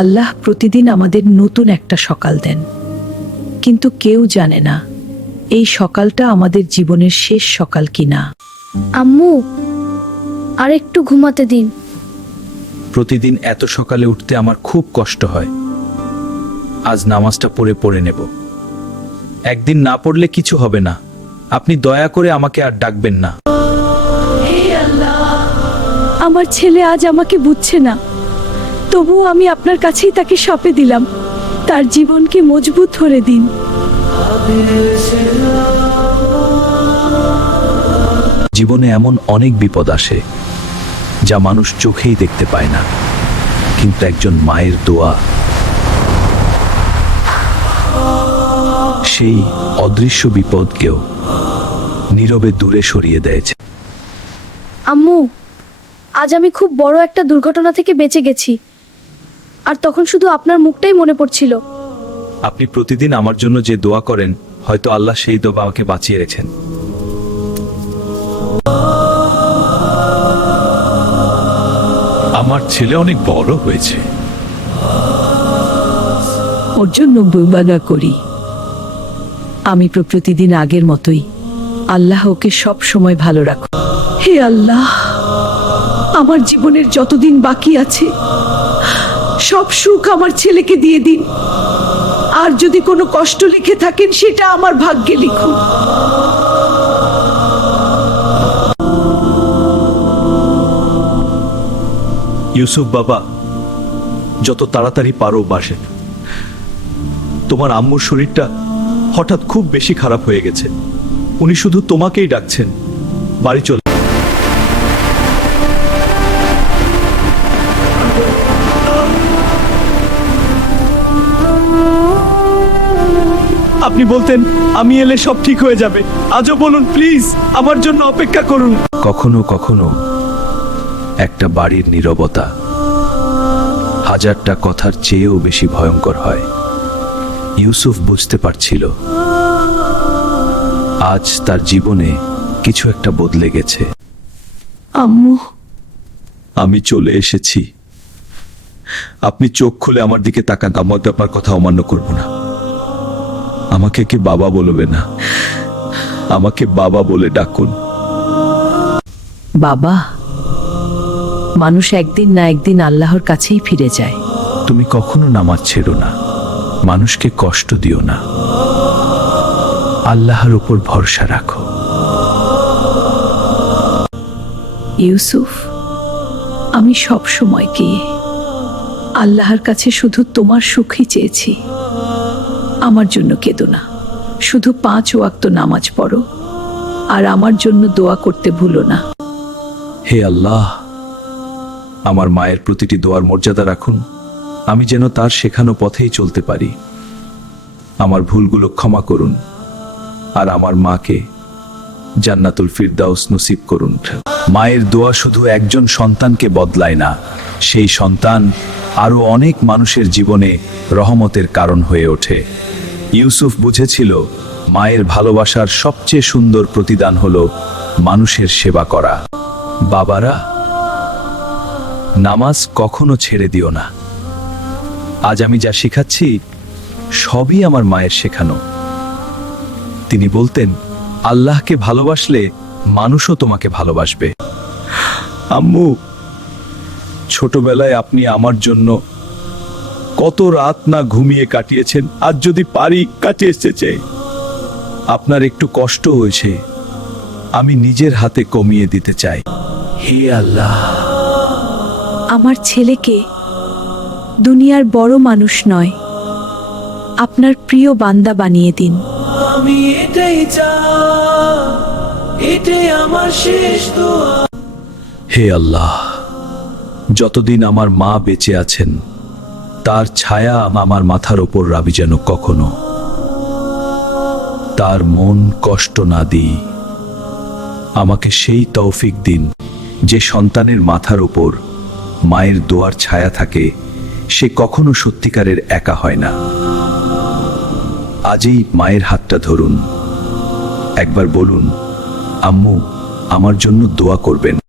আল্লাহ প্রতিদিন আমাদের নতুন একটা সকাল দেন, কিন্তু কেউ জানে না এই সকালটা আমাদের জীবনের শেষ সকাল কিনা। আম্মু, আর একটু ঘুমাতে দিন। প্রতিদিন এত সকালে উঠতে আমার খুব কষ্ট হয়। আজ নামাজটা পড়ে নেব। একদিন না পড়লে কিছু হবে না। আপনি দয়া করে আমাকে আর ডাকবেন না। আমার ছেলে আজ আমাকে বুঝছে না, তবুও আমি আপনার কাছেই তাকে সঁপে দিলাম। তার জীবনকে মজবুত করে দিন। জীবনে এমন অনেক বিপদ আসে যা মানুষ চোখেই দেখতে পায় না, কিন্তু একজন মায়ের দোয়া সেই অদৃশ্য বিপদকেও নীরবে দূরে সরিয়ে দিয়েছে। আম্মু, আজ আমি খুব বড় একটা দুর্ঘটনা থেকে বেঁচে গেছি, আর তখন শুধু আপনার মুখটাই মনে পড়ছিল। আপনি প্রতিদিন আমার জন্য যে দোয়া করেন, হয়তো আল্লাহ সেই দোয়া আমাকে বাঁচিয়ে রেখেছেন। আমার ছেলে অনেক বড় হয়েছে। ওর জন্য বইবাদা করি। আমি প্রতিদিন আগের মতোই। আল্লাহ ওকে সব সময় ভালো রাখো। হে আল্লাহ, আমার জীবনের যতদিন বাকি আছে সব সুখ আমার ছেলেকে দিয়ে দিন। আর যদি কোনো কষ্ট লিখে থাকেন সেটা আমার ভাগ্যে লিখুন। ইউসুফ বাবা, যত তাড়াতাড়ি পারো বাসে। তোমার আম্মুর শরীরটা হঠাৎ খুব বেশি খারাপ হয়ে গেছে। উনি শুধু তোমাকেই ডাকছেন। বাড়ি চল। আপনি বলতেন আমি এলে সব ঠিক হয়ে যাবে। আজও বলুন প্লিজ, আমার জন্য অপেক্ষা করুন। কখনো কখনো একটা বাড়ির নীরবতা হাজারটা কথার চেয়েও বেশি ভয়ঙ্কর হয়। ইউসুফ বুঝতে পারছিল আজ তার জীবনে কিছু একটা বদলে গেছে। আম্মু, আমি চলে এসেছি। আপনি চোখ খুলে আমার দিকে তাকান। আমার আপনার কথা অমান্য করব না। আমাকে কি বাবা বলবে না? আমাকে বাবা বলে ডাকুন। বাবা, মানুষ একদিন না একদিন আল্লাহর কাছেই ফিরে যায়। তুমি কখনো নামাজ ছেড়ো না। মানুষকে কষ্ট দিও না। আল্লাহর উপর ভরসা রাখো। ইউসুফ, আমি সব সময় গিয়ে আল্লাহর কাছে শুধু তোমার সুখই চেয়েছি। আমার জন্য কেঁদো না। শুধু 5 ওয়াক্ত নামাজ পড়ো আর আমার জন্য দোয়া করতে ভুলো না। হে আল্লাহ, আমার মায়ের প্রতিটি দোয়ার মর্যাদা রাখুন। আমি যেন তার শেখানো পথেই চলতে পারি। আমার ভুলগুলো ক্ষমা করুন আর আমার মাকে জান্নাতুল ফিরদাউস নসিব করুন। মায়ের দোয়া শুধু একজন সন্তানকে বদলায় না, সেই সন্তান আরো অনেক মানুষের জীবনে রহমতের কারণ হয়ে ওঠে। ইউসুফ বুঝেছিল মায়ের ভালোবাসার সবচেয়ে সুন্দর প্রতিদান হলো মানুষের সেবা করা। বাবারা, নামাজ কখনো ছেড়ে দিও না। আজ আমি যা শিখাচ্ছি সবই আমার মায়ের শেখানো। তিনি বলতেন, আল্লাহকে ভালোবাসলে মানুষও তোমাকে ভালোবাসবে। আম্মু, ছোটবেলায় আপনি আমার জন্য কত রাত না ঘুমিয়ে কাটিয়েছেন। আজ যদি পারি কাটিয়ে এসেছে। আপনার একটু কষ্ট হয়েছে, আমি নিজের হাতে কমিয়ে দিতে চাই। হে আল্লাহ, আমার ছেলেকে দুনিয়ার বড় মানুষ নয়, আপনার প্রিয় বান্দা বানিয়ে দিন। আমি এটাই চাই, এটাই আমার শেষ দোয়া। হে আল্লাহ, যতদিন আমার মা বেঁচে আছেন তার ছায়া আমার মাথার ওপর রাবি যেন কখনো তার মন কষ্ট না দিই। আমাকে সেই তৌফিক দিন যে সন্তানের মাথার ওপর মায়ের দোয়ার ছায়া থাকে, সে কখনো সত্যিকারের একা হয় না। আজই মায়ের হাতটা ধরুন। একবার বলুন, আম্মু আমার জন্য দোয়া করবেন।